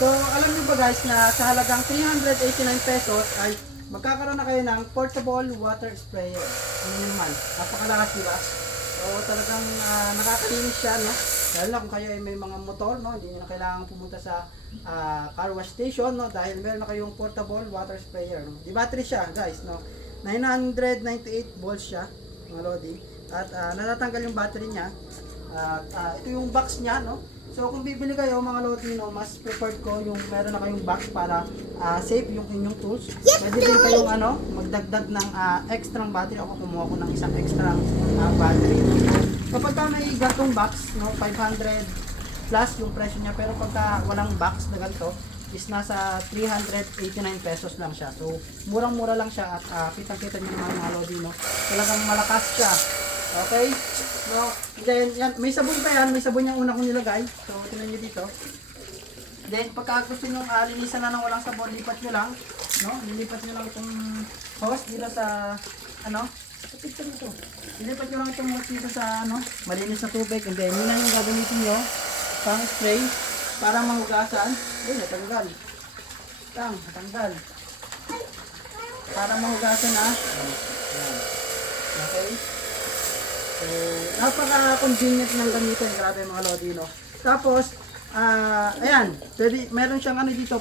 So, alam niyo ba guys na sa halagang 389 pesos ay magkakaroon na kayo ng portable water sprayer. Ano naman, napakalakas diba? So, talagang nakakalinis siya, no? Dahil na kung kayo ay may mga motor, no? Hindi nyo na kailangan pumunta sa car wash station, no? Dahil meron na kayong portable water sprayer, no? Di battery siya, guys, no? 998 volts siya, mga lodi. At natatanggal yung battery niya. At ito yung box niya, no? So kung bibili kayo mga Lotino, mas preferred ko yung meron na kayong box para safe yung inyong tools. Pwede din kayong magdagdag ng extra battery. Ako kumuha ko ng isang extra battery. Kapag may gantong box, no, 500 plus yung presyo niya. Pero pagka walang box na ganito, is nasa 389 pesos lang siya. So murang-mura lang siya at kitang-kita niyo naman mga Lotino. Talagang malakas siya. Okay? No, then yan, may sabon pa yan, may sabon yung una kong nilagay. So tingnan niyo dito. Then pagka gusto niyo linisan na ng walang sabon, lipat niyo lang, no? Lilipat niyo lang itong hose dito sa sa picture nito. Lilipat niyo lang itong hose dito sa malinis na tubig, and then yun na yung gagamitin niyo pang spray para mahugasan. Ayun, natanggal. Natanggal. Para mahugasan Okay? So, napaka-convenient ng gamitin, grabe mga Lodino. Tapos, ayan, meron siyang dito,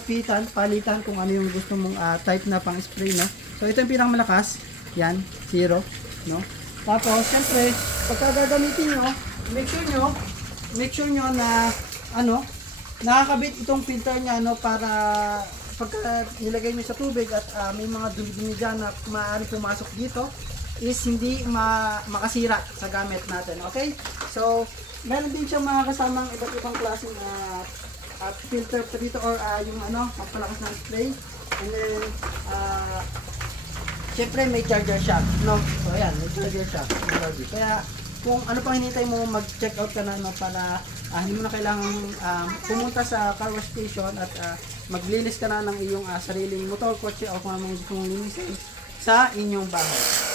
palitan kung ano yung gusto mong type na pang spray, no? So, ito yung pinakamalakas, yan, 0, no? Tapos, syempre, pagka gagamitin nyo, make sure nyo na, nakakabit itong filter niya, no? Para, pagka nilagay nyo sa tubig at may mga dumi-dumi dyan na maaari pumasok dito, is hindi makasira sa gamit natin. Okay? So, meron din siyang mga kasamang iba't ibang klaseng filter dito or yung magpalakas ng spray. And then, syempre may charger siya. No? So, ayan, may charger siya. Kaya, kung ano pang hinintay mo, mag-check out ka na para hindi mo na kailangan pumunta sa car wash station at maglinis ka na ng iyong sariling motor, kotse o kung ano gusto mong linisin sa inyong bahay.